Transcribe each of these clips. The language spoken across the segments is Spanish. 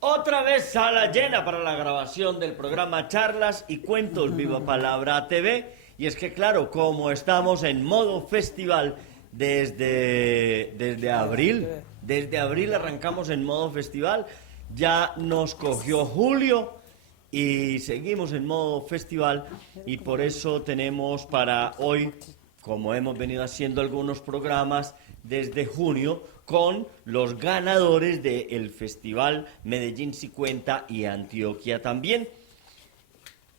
Otra vez sala llena para la grabación del programa Charlas y Cuentos Viva Palabra TV. Y es que claro, como estamos en modo festival desde abril arrancamos en modo festival, ya nos cogió julio y seguimos en modo festival, y por eso tenemos para hoy, como hemos venido haciendo algunos programas desde junio, con los ganadores del Festival Medellín Sí Cuenta y Antioquia también.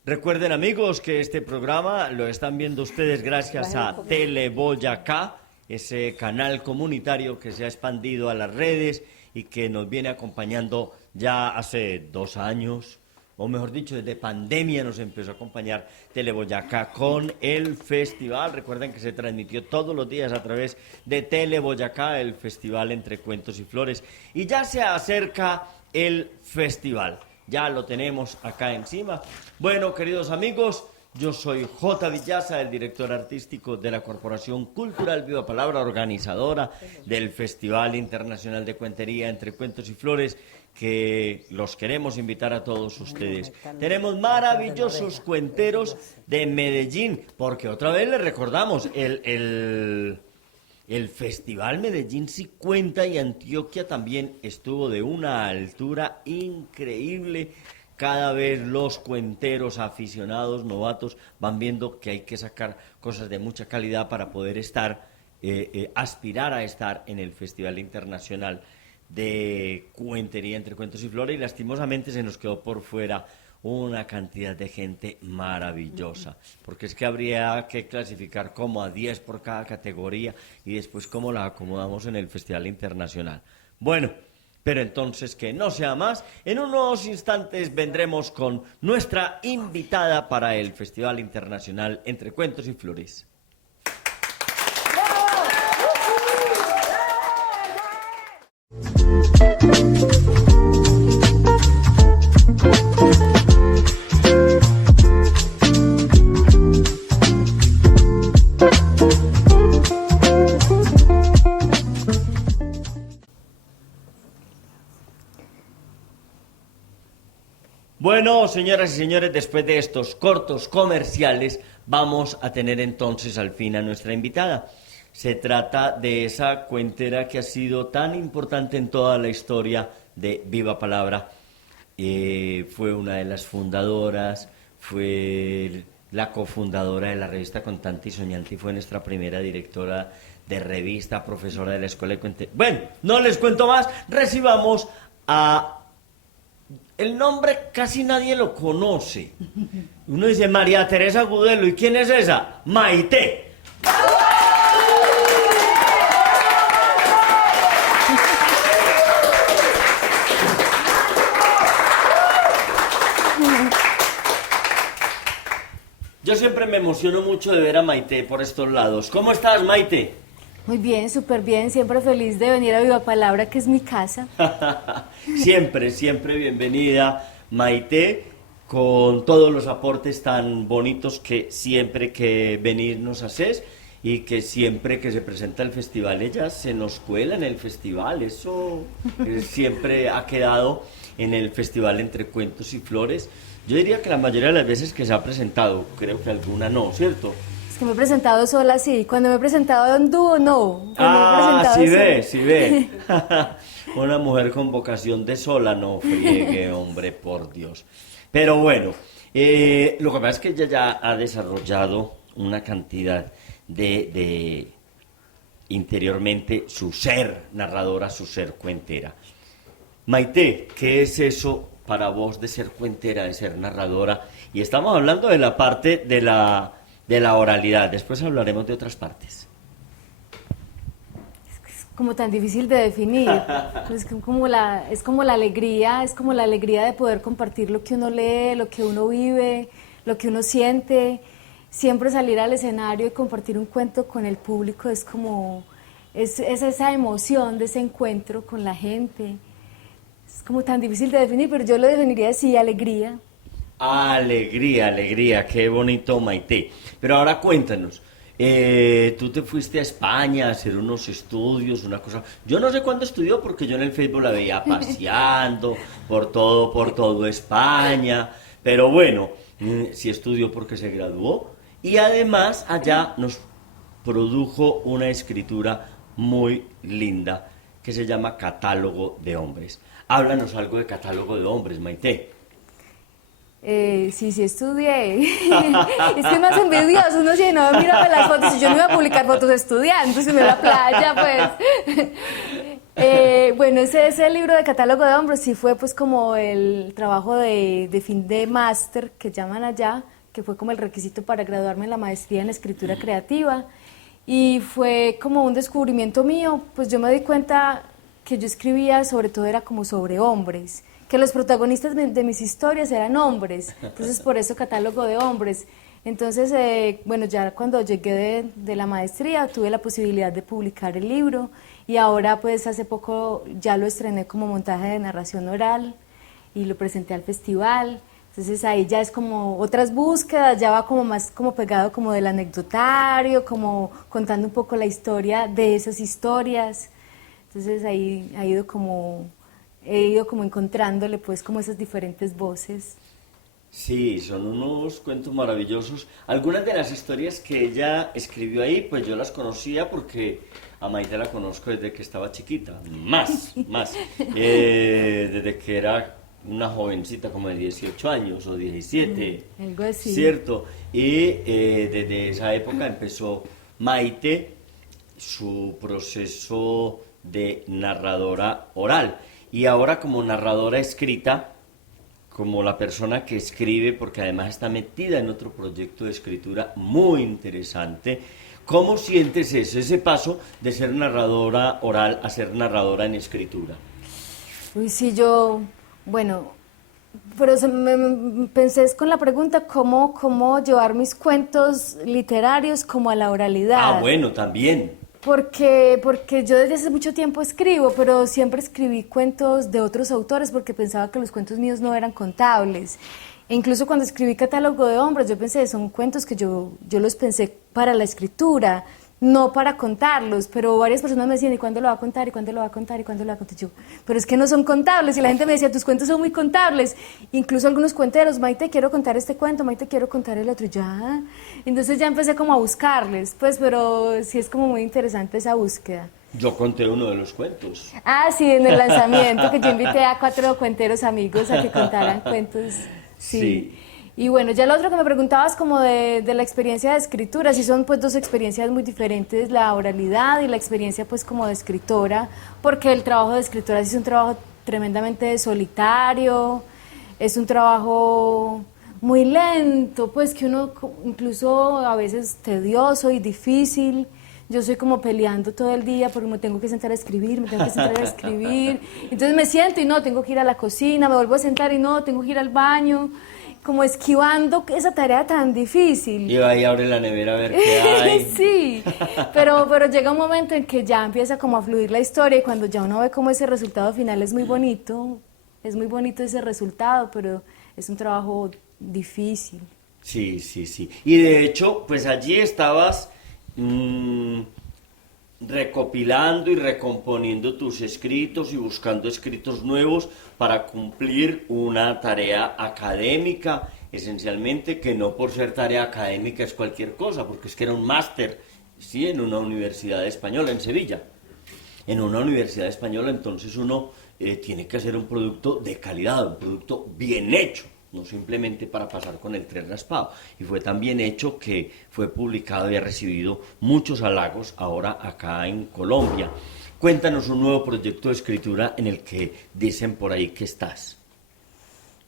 Recuerden, amigos, que este programa lo están viendo ustedes gracias a Teleboyacá, ese canal comunitario que se ha expandido a las redes y que nos viene acompañando ya hace 2 años, o mejor dicho, desde pandemia nos empezó a acompañar Teleboyacá con el festival. Recuerden que se transmitió todos los días a través de Teleboyacá, el festival Entre Cuentos y Flores. Y ya se acerca el festival, ya lo tenemos acá encima. Bueno, queridos amigos, yo soy J. Villaza, el director artístico de la Corporación Cultural Viva Palabra, organizadora del Festival Internacional de Cuentería Entre Cuentos y Flores, que los queremos invitar a todos ustedes. Tenemos maravillosos cuenteros de Medellín, porque otra vez les recordamos, el Festival Medellín Sí Cuenta y Antioquia también estuvo de una altura increíble. Cada vez los cuenteros aficionados, novatos, van viendo que hay que sacar cosas de mucha calidad para poder estar, aspirar a estar en el Festival Internacional de Cuentería Entre Cuentos y Flores, y lastimosamente se nos quedó por fuera una cantidad de gente maravillosa, porque es que habría que clasificar como a 10 por cada categoría y después cómo la acomodamos en el Festival Internacional. Bueno, pero entonces que no sea más, en unos instantes vendremos con nuestra invitada para el Festival Internacional Entre Cuentos y Flores. Bueno, señoras y señores, después de estos cortos comerciales, vamos a tener entonces al fin a nuestra invitada. Se trata de esa cuentera que ha sido tan importante en toda la historia de Viva Palabra. Fue una de las fundadoras, fue la cofundadora de la revista Contante y Soñante y fue nuestra primera directora de revista, profesora de la Escuela de Cuentería. Bueno, no les cuento más, recibamos a... El nombre casi nadie lo conoce. Uno dice María Teresa Gudelo, ¿y quién es esa? Maite. Yo siempre me emociono mucho de ver a Maite por estos lados. ¿Cómo estás, Maite? Muy bien, súper bien, siempre feliz de venir a Viva Palabra, que es mi casa. Siempre, siempre bienvenida, Maite, con todos los aportes tan bonitos que siempre que venir nos haces y que siempre que se presenta el festival ella se nos cuela en el festival. Eso siempre ha quedado en el Festival Entre Cuentos y Flores. Yo diría que la mayoría de las veces que se ha presentado, creo que alguna no, ¿cierto? Que me he presentado sola, sí. Cuando me he presentado en dúo, no. Sí ve, sí ve. Una mujer con vocación de sola, no friegue, hombre, por Dios. Pero bueno, lo que pasa es que ella ya ha desarrollado una cantidad de interiormente su ser narradora, su ser cuentera. Maite, ¿qué es eso para vos de ser cuentera, de ser narradora? Y estamos hablando de la parte de la oralidad, después hablaremos de otras partes. Es como tan difícil de definir, es como la alegría, es como la alegría de poder compartir lo que uno lee, lo que uno vive, lo que uno siente. Siempre salir al escenario y compartir un cuento con el público es como es esa emoción de ese encuentro con la gente. Es como tan difícil de definir, pero yo lo definiría así, alegría. Alegría, alegría, qué bonito, Maite. Pero ahora cuéntanos, tú te fuiste a España a hacer unos estudios, una cosa. Yo no sé cuándo estudió porque yo en el Facebook la veía paseando por todo España. Pero bueno, sí estudió porque se graduó y además allá nos produjo una escritura muy linda que se llama Catálogo de Hombres. Háblanos algo de Catálogo de Hombres, Maite. Sí, sí estudié. Es que es más envidioso, uno si no mira las fotos, y yo no iba a publicar fotos estudiando, si me iba a la playa, pues. Bueno, ese libro de Catálogo de Hombres sí fue pues como el trabajo de fin de máster que llaman allá, que fue como el requisito para graduarme en la maestría en escritura creativa, y fue como un descubrimiento mío. Pues yo me di cuenta que yo escribía sobre todo era como sobre hombres, que los protagonistas de mis historias eran hombres, entonces por eso Catálogo de Hombres. Entonces, bueno, ya cuando llegué de la maestría tuve la posibilidad de publicar el libro y ahora pues hace poco ya lo estrené como montaje de narración oral y lo presenté al festival. Entonces ahí ya es como otras búsquedas, ya va como más como pegado como del anecdotario, como contando un poco la historia de esas historias. Entonces ahí he ido como encontrándole pues como esas diferentes voces. Sí, son unos cuentos maravillosos. Algunas de las historias que ella escribió ahí, pues yo las conocía porque a Maite la conozco desde que estaba chiquita, más, desde que era una jovencita como de 18 años o 17, Algo así. ¿cierto? Y desde esa época empezó Maite su proceso de narradora oral y ahora como narradora escrita, como la persona que escribe, porque además está metida en otro proyecto de escritura muy interesante. ¿Cómo sientes eso, ese paso de ser narradora oral a ser narradora en escritura? Uy, sí, bueno, pero pensé es con la pregunta cómo llevar mis cuentos literarios como a la oralidad. Ah, bueno, también. Porque yo desde hace mucho tiempo escribo, pero siempre escribí cuentos de otros autores porque pensaba que los cuentos míos no eran contables. E incluso cuando escribí Catálogo de Hombres, yo pensé, son cuentos que yo los pensé para la escritura, no para contarlos, pero varias personas me decían, ¿y cuándo lo va a contar? ¿Y cuándo lo va a contar? ¿Y cuándo lo va a contar? Y yo, pero es que no son contables, y la gente me decía, tus cuentos son muy contables, incluso algunos cuenteros, Maite, quiero contar este cuento, Maite, quiero contar el otro, y ya, entonces ya empecé como a buscarles, pues, pero sí es como muy interesante esa búsqueda. Yo conté uno de los cuentos. Ah, sí, en el lanzamiento, que yo invité a 4 cuenteros amigos a que contaran cuentos, sí. Sí. Y bueno, ya lo otro que me preguntabas como de la experiencia de escritura, sí son pues 2 experiencias muy diferentes, la oralidad y la experiencia pues como de escritora, porque el trabajo de escritora sí es un trabajo tremendamente solitario, es un trabajo muy lento, pues que uno incluso a veces tedioso y difícil. Yo soy como peleando todo el día porque me tengo que sentar a escribir, me tengo que sentar a escribir. Entonces me siento y no, tengo que ir a la cocina, me vuelvo a sentar y no, tengo que ir al baño, como esquivando esa tarea tan difícil. Y ahí abre la nevera a ver qué hay. Sí, pero llega un momento en que ya empieza como a fluir la historia y cuando ya uno ve como ese resultado final es muy bonito ese resultado, pero es un trabajo difícil. Sí, sí, sí. Y de hecho, pues allí estabas recopilando y recomponiendo tus escritos y buscando escritos nuevos para cumplir una tarea académica, esencialmente, que no por ser tarea académica es cualquier cosa, porque es que era un máster, sí, en una universidad española, en Sevilla. En una universidad española, entonces uno tiene que hacer un producto de calidad, un producto bien hecho, no simplemente para pasar con el tren raspado. Y fue tan bien hecho que fue publicado y ha recibido muchos halagos ahora acá en Colombia. Cuéntanos un nuevo proyecto de escritura en el que dicen por ahí que estás.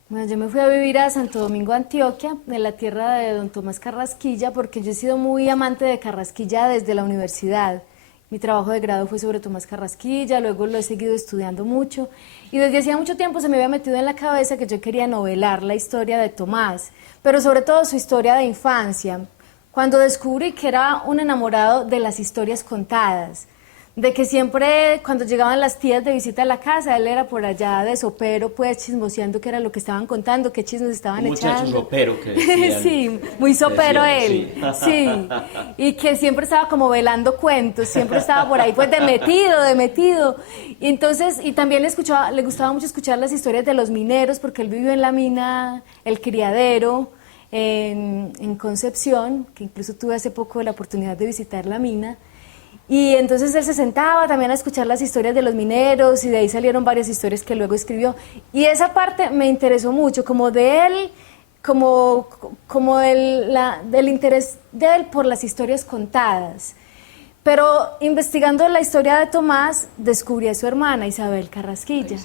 Bueno, yo me fui a vivir a Santo Domingo, Antioquia, en la tierra de don Tomás Carrasquilla, porque yo he sido muy amante de Carrasquilla desde la universidad. Mi trabajo de grado fue sobre Tomás Carrasquilla, luego lo he seguido estudiando mucho y desde hacía mucho tiempo se me había metido en la cabeza que yo quería novelar la historia de Tomás, pero sobre todo su historia de infancia, cuando descubrí que era un enamorado de las historias contadas, de que siempre cuando llegaban las tías de visita a la casa, él era por allá de sopero, pues chismoseando qué era lo que estaban contando, qué chismes estaban Un muchacho echando. sopero que decían. Sí, muy sopero Decían, él, sí. sí, y que siempre estaba como velando cuentos, siempre estaba por ahí pues de metido, y entonces, y también le gustaba mucho escuchar las historias de los mineros, porque él vivió en la mina, El Criadero, en Concepción, que incluso tuve hace poco la oportunidad de visitar la mina. Y entonces él se sentaba también a escuchar las historias de los mineros y de ahí salieron varias historias que luego escribió. Y esa parte me interesó mucho, como de él, como del interés de él por las historias contadas. Pero investigando la historia de Tomás, descubrí a su hermana Isabel Carrasquilla.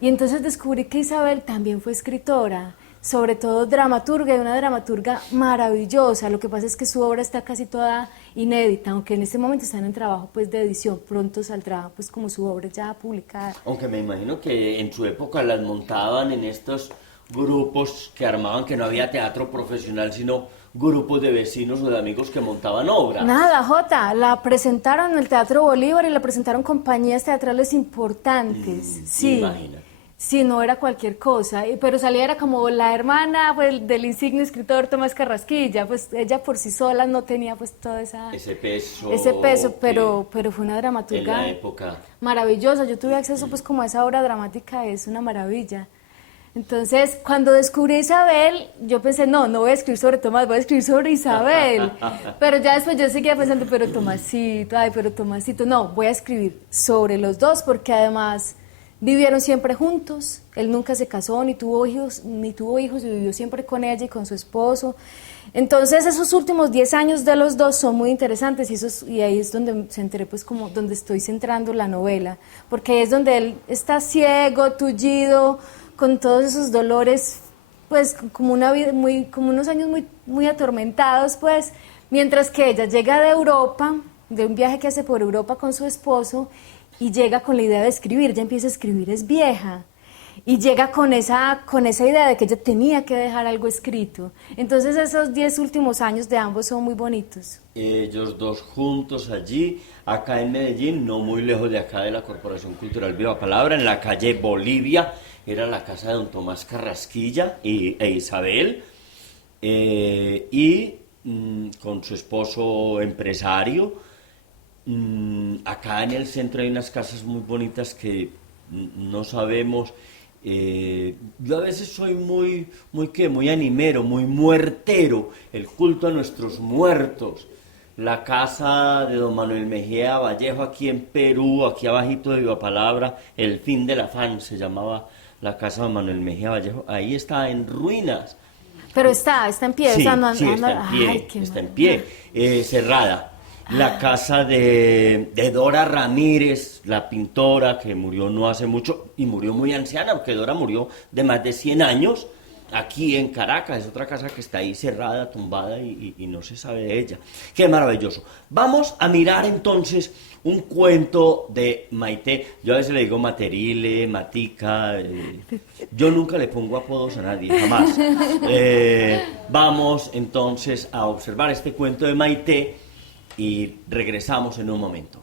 Y entonces descubrí que Isabel también fue escritora, sobre todo dramaturga, y una dramaturga maravillosa. Lo que pasa es que su obra está casi toda inédita, aunque en este momento están en trabajo pues de edición, pronto saldrá pues como su obra ya publicada. Aunque me imagino que en su época las montaban en estos grupos que armaban, que no había teatro profesional, sino grupos de vecinos o de amigos que montaban obras. Nada, Jota, la presentaron en el Teatro Bolívar y la presentaron compañías teatrales importantes, sí. Imagínate. Sí, no era cualquier cosa, pero salía era como la hermana pues, del insigne escritor Tomás Carrasquilla, pues ella por sí sola no tenía pues todo ese peso, pero fue una dramaturga en la época maravillosa. Yo tuve acceso pues como a esa obra dramática, es una maravilla. Entonces, cuando descubrí a Isabel, yo pensé, no voy a escribir sobre Tomás, voy a escribir sobre Isabel. Pero ya después yo seguía pensando, pero Tomasito, no, voy a escribir sobre los dos, porque además vivieron siempre juntos, él nunca se casó, ni tuvo hijos, y vivió siempre con ella y con su esposo. Entonces esos últimos 10 años de los dos son muy interesantes y ahí es donde se enteré pues como donde estoy centrando la novela, porque es donde él está ciego, tullido, con todos esos dolores, pues como una vida como unos años muy atormentados, pues, mientras que ella llega de Europa, de un viaje que hace por Europa con su esposo, y llega con la idea de escribir, ya empieza a escribir, es vieja, y llega con esa idea de que ella tenía que dejar algo escrito. Entonces esos 10 últimos años de ambos son muy bonitos. Ellos dos juntos allí, acá en Medellín, no muy lejos de acá de la Corporación Cultural Viva Palabra, en la calle Bolivia, era la casa de don Tomás Carrasquilla e Isabel, con su esposo empresario. Acá en el centro hay unas casas muy bonitas que no sabemos. Yo a veces soy muy animero, muy muertero, el culto a nuestros muertos. La casa de don Manuel Mejía Vallejo aquí en Perú, aquí abajito de Viva Palabra, El Fin del Afán se llamaba la casa de don Manuel Mejía Vallejo, ahí está en ruinas. Pero está en pie, Sí, o sea, no, sí, está en pie, ay, está en pie, cerrada. La casa de Dora Ramírez, la pintora que murió no hace mucho y murió muy anciana, porque Dora murió de más de 100 años, aquí en Caracas, es otra casa que está ahí cerrada, tumbada y no se sabe de ella. ¡Qué maravilloso! Vamos a mirar entonces un cuento de Maite. Yo a veces le digo Materile, Matica, yo nunca le pongo apodos a nadie, jamás. Vamos entonces a observar este cuento de Maite y regresamos en un momento.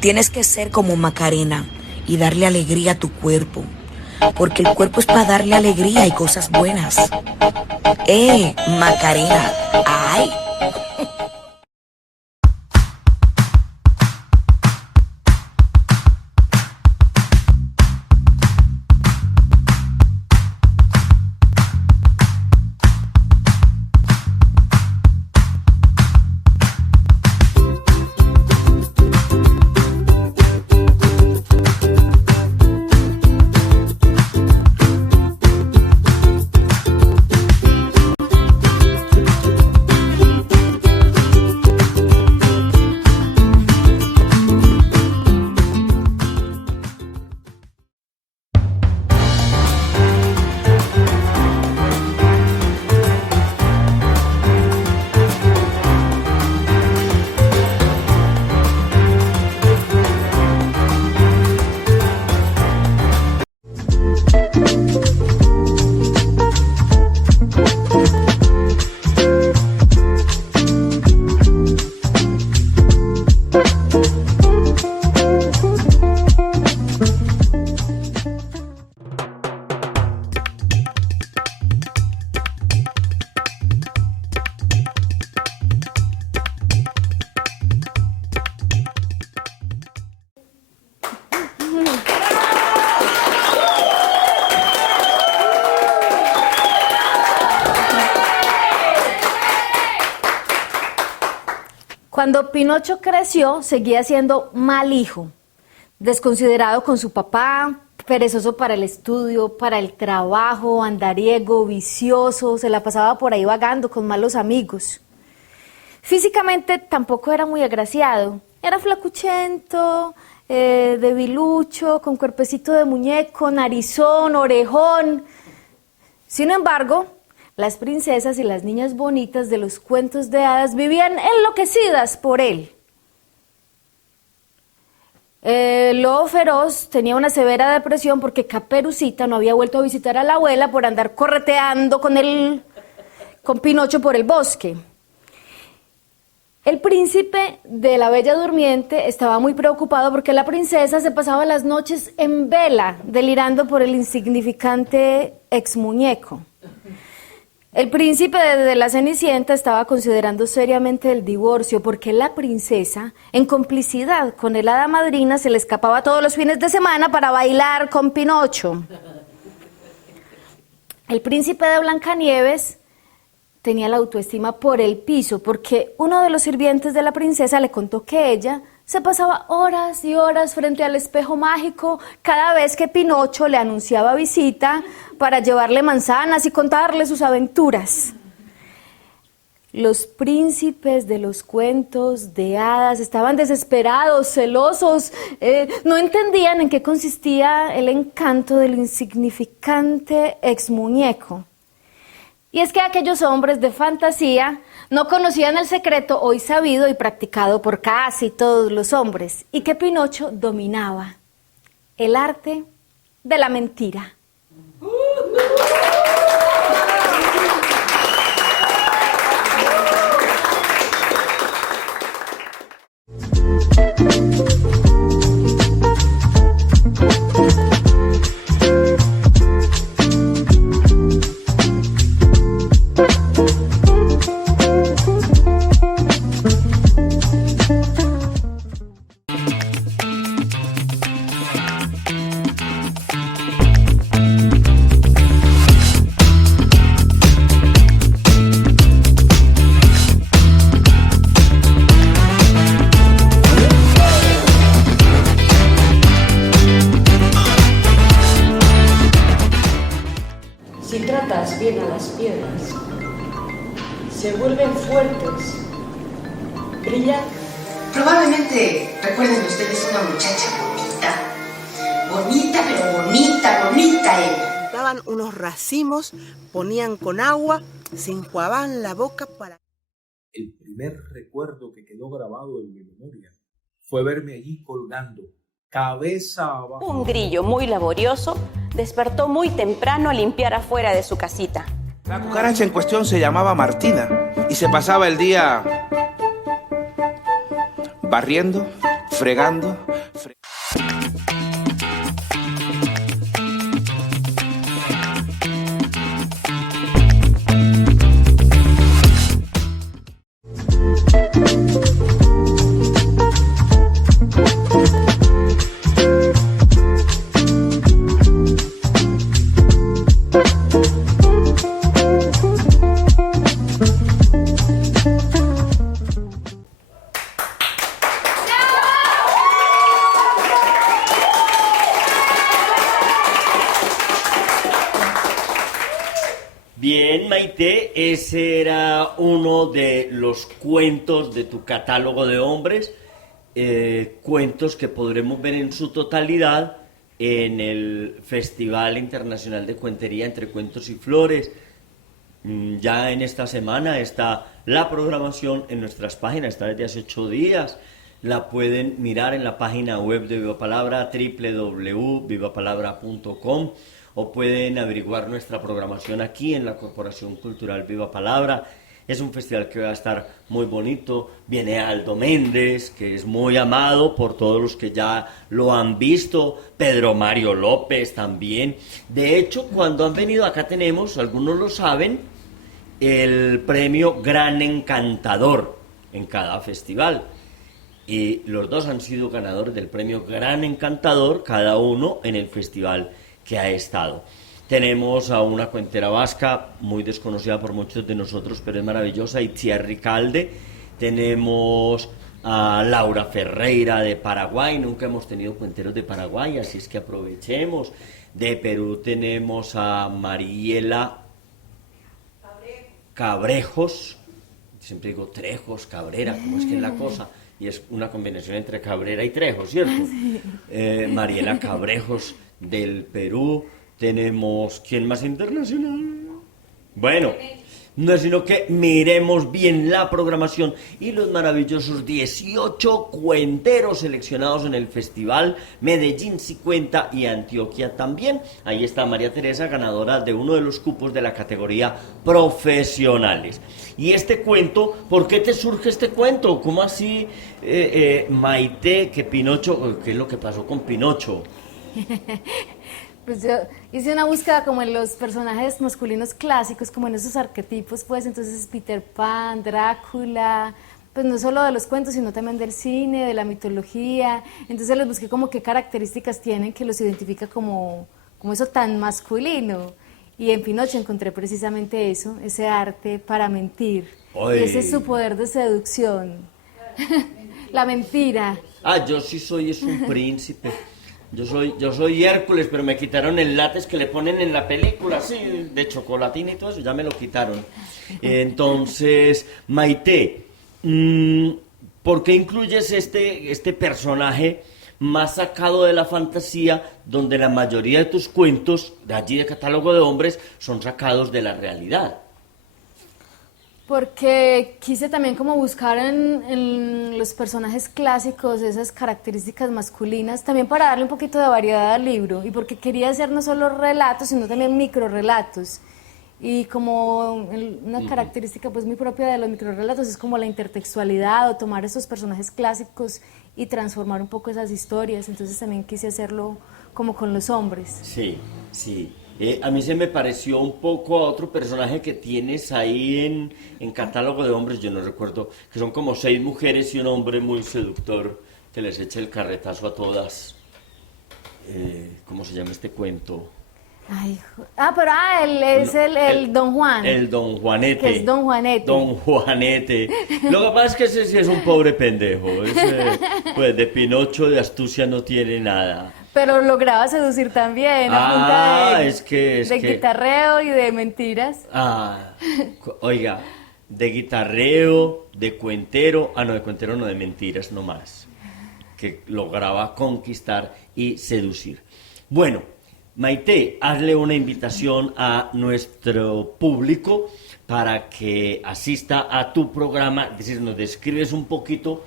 Tienes que ser como Macarena y darle alegría a tu cuerpo, porque el cuerpo es para darle alegría y cosas buenas. Macarena, ay. Cuando Pinocho creció, seguía siendo mal hijo, desconsiderado con su papá, perezoso para el estudio, para el trabajo, andariego, vicioso, se la pasaba por ahí vagando con malos amigos. Físicamente tampoco era muy agraciado, era flacuchento, debilucho, con cuerpecito de muñeco, narizón, orejón. Sin embargo, las princesas y las niñas bonitas de los cuentos de hadas vivían enloquecidas por él. El lobo feroz tenía una severa depresión porque Caperucita no había vuelto a visitar a la abuela por andar correteando con Pinocho por el bosque. El príncipe de la Bella Durmiente estaba muy preocupado porque la princesa se pasaba las noches en vela, delirando por el insignificante exmuñeco. El príncipe de la Cenicienta estaba considerando seriamente el divorcio porque la princesa, en complicidad con el hada madrina, se le escapaba todos los fines de semana para bailar con Pinocho. El príncipe de Blancanieves tenía la autoestima por el piso porque uno de los sirvientes de la princesa le contó que ella se pasaba horas y horas frente al espejo mágico cada vez que Pinocho le anunciaba visita para llevarle manzanas y contarle sus aventuras. Los príncipes de los cuentos de hadas estaban desesperados, celosos, no entendían en qué consistía el encanto del insignificante exmuñeco. Y es que aquellos hombres de fantasía no conocían el secreto hoy sabido y practicado por casi todos los hombres, y que Pinocho dominaba: el arte de la mentira. Si tratas bien a las piedras, se vuelven fuertes, brillan. Probablemente recuerden ustedes una muchacha bonita, pero bonita ella. Daban unos racimos, ponían con agua, se enjuagaban la boca para... El primer recuerdo que quedó grabado en mi memoria fue verme allí colgando, cabeza abajo. Un grillo muy laborioso despertó muy temprano a limpiar afuera de su casita. La cucaracha en cuestión se llamaba Martina y se pasaba el día barriendo, fregando. Bien, Maite, ese era uno de los cuentos de tu catálogo de hombres, cuentos que podremos ver en su totalidad en el Festival Internacional de Cuentería Entre Cuentos y Flores. Ya en esta semana está la programación en nuestras páginas, está desde hace 8 días. La pueden mirar en la página web de Viva Palabra, www.vivapalabra.com, o pueden averiguar nuestra programación aquí en la Corporación Cultural Viva Palabra. Es un festival que va a estar muy bonito. Viene Aldo Méndez, que es muy amado por todos los que ya lo han visto. Pedro Mario López también. De hecho, cuando han venido acá tenemos, algunos lo saben, el premio Gran Encantador en cada festival. Y los dos han sido ganadores del premio Gran Encantador, cada uno en el festival que ha estado. Tenemos a una cuentera vasca muy desconocida por muchos de nosotros, pero es maravillosa, Itziar Ricalde, tenemos a Laura Ferreira de Paraguay, nunca hemos tenido cuenteros de Paraguay, así es que aprovechemos. De Perú tenemos a Mariela Cabrejos, siempre digo Trejos, Cabrera, ¿cómo es que es la cosa? Y es una combinación entre Cabrera y Trejo, ¿cierto? Mariela Cabrejos del Perú, tenemos, ¿quién más internacional? Bueno, no es sino que miremos bien la programación y los maravillosos 18 cuenteros seleccionados en el festival Medellín sí cuenta y Antioquia también. Ahí está María Teresa, ganadora de uno de los cupos de la categoría profesionales. Y este cuento, ¿por qué te surge este cuento? ¿Cómo así, Maite, que Pinocho, qué es lo que pasó con Pinocho? Pues yo hice una búsqueda como en los personajes masculinos clásicos, como en esos arquetipos, pues entonces Peter Pan, Drácula, pues no solo de los cuentos, sino también del cine, de la mitología. Entonces les busqué como qué características tienen que los identifica como eso tan masculino. Y en Pinocho encontré precisamente eso, ese arte para mentir. Oy. Y ese es su poder de seducción. La mentira. Ah, yo sí soy, es un príncipe. Yo soy Hércules, pero me quitaron el látex que le ponen en la película, sí, de chocolatina y todo eso, ya me lo quitaron. Entonces, Maite, ¿por qué incluyes este personaje más sacado de la fantasía, donde la mayoría de tus cuentos, de allí de Catálogo de Hombres, son sacados de la realidad? Porque quise también como buscar en los personajes clásicos esas características masculinas, también para darle un poquito de variedad al libro, y porque quería hacer no solo relatos, sino también microrelatos. Y como una característica pues muy propia de los microrelatos es como la intertextualidad, o tomar esos personajes clásicos y transformar un poco esas historias. Entonces también quise hacerlo como con los hombres. Sí, sí. A mí se me pareció un poco a otro personaje que tienes ahí en Catálogo de Hombres, yo no recuerdo, que son como 6 mujeres y un hombre muy seductor que les echa el carretazo a todas. ¿Cómo se llama este cuento? Ay, pero él es el Don Juan. El Don Juanete. Que es Don Juanete. Don Juanete. Lo que pasa es que ese sí es un pobre pendejo. Ese, pues de Pinocho, de astucia no tiene nada. Pero lograba seducir también, a punta de guitarreo y de mentiras. Oiga, de guitarreo, de cuentero, de cuentero no, de mentiras nomás, que lograba conquistar y seducir. Bueno, Maite, hazle una invitación a nuestro público para que asista a tu programa, es decir, nos describes un poquito,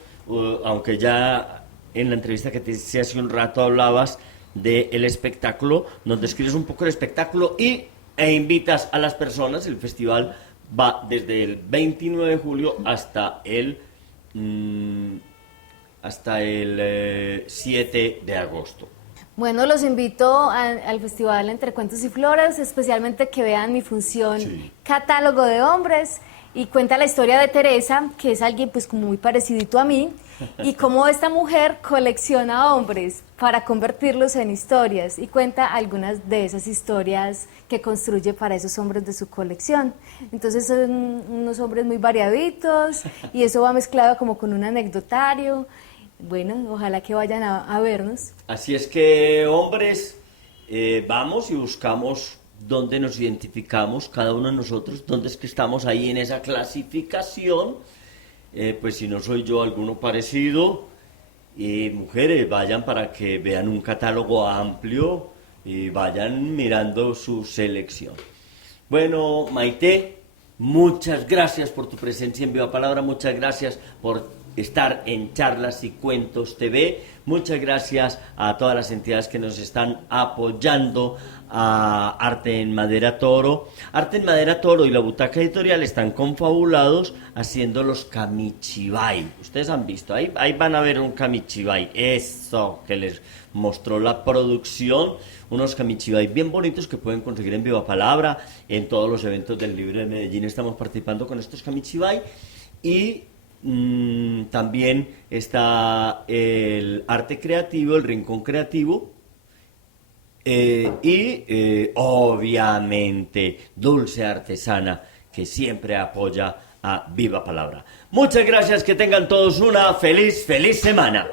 aunque ya en la entrevista que te hice hace un rato hablabas del espectáculo, nos describes un poco el espectáculo e invitas a las personas. El festival va desde el 29 de julio hasta el 7 de agosto. Bueno, los invito al Festival Entre Cuentos y Flores, especialmente que vean mi función Catálogo de Hombres, y cuenta la historia de Teresa, que es alguien pues como muy parecidito a mí, y cómo esta mujer colecciona hombres para convertirlos en historias, y cuenta algunas de esas historias que construye para esos hombres de su colección. Entonces son unos hombres muy variaditos, y eso va mezclado como con un anecdotario. Bueno, ojalá que vayan a vernos. Así es que, hombres, vamos y buscamos dónde nos identificamos cada uno de nosotros, dónde es que estamos ahí en esa clasificación. Pues si no soy yo, alguno parecido. Y mujeres, vayan para que vean un catálogo amplio y vayan mirando su selección. Bueno, Maite, muchas gracias por tu presencia en Viva Palabra, muchas gracias por estar en Charlas y Cuentos TV. Muchas gracias a todas las entidades que nos están apoyando, a Arte en Madera Toro. Arte en Madera Toro y la Butaca Editorial están confabulados haciendo los kamichibai. Ustedes han visto, ahí van a ver un kamichibai, eso que les mostró la producción, unos kamichibai bien bonitos que pueden conseguir en Viva Palabra, en todos los eventos del Libro de Medellín estamos participando con estos kamichibai. Y también está el arte creativo, el rincón creativo, y obviamente Dulce Artesana, que siempre apoya a Viva Palabra. Muchas gracias, que tengan todos una feliz semana.